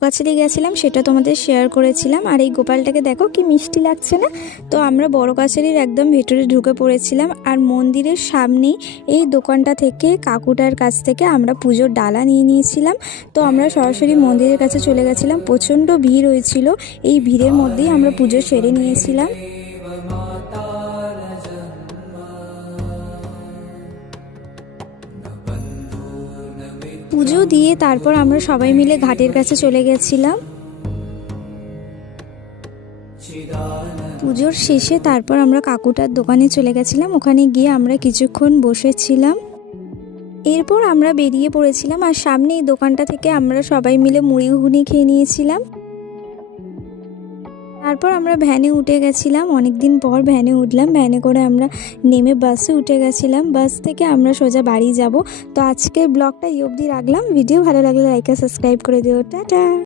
কাছারি গেছিলাম সেটা তোমাদের শেয়ার করেছিলাম। আর এই গোপালটাকে দেখো কি মিষ্টি লাগছে না। তো আমরা বড় কাছারির একদম ভেতরে ঢুকে পড়েছিলাম। আর মন্দিরের সামনেই এই দোকানটা থেকে কাকুটার কাছ থেকে আমরা পুজোর ডালা নিয়ে নিয়েছিলাম। তো আমরা সরাসরি মন্দিরের কাছে চলে গেছিলাম। প্রচণ্ড ভিড় হয়েছিল, এই ভিড়ের মধ্যেই আমরা পুজো সেরে নিয়েছিলাম। পুজো দিয়ে তারপর আমরা সবাই মিলে ঘাটের কাছে চলে গেছিলাম। পুজোর শেষে তারপর আমরা কাকুটার দোকানে চলে গেছিলাম। ওখানে গিয়ে আমরা কিছুক্ষণ বসেছিলাম। এরপর আমরা বেরিয়ে পড়েছিলাম। আর সামনে এই দোকানটা থেকে আমরা সবাই মিলে মুড়ি ঘুগনি খেয়ে নিয়েছিলাম। তারপর আমরা ভ্যানে উঠে গেছিলাম। অনেক দিন পর ভ্যানে উঠলাম। ভ্যানে করে আমরা নেমে বাসে উঠে গেছিলাম। বাস থেকে আমরা সোজা বাড়ি যাব। তো আজকের ব্লগটা এই অবধি রাখলাম। ভিডিও ভালো লাগলে লাইক আর সাবস্ক্রাইব করে দিও। টাটা।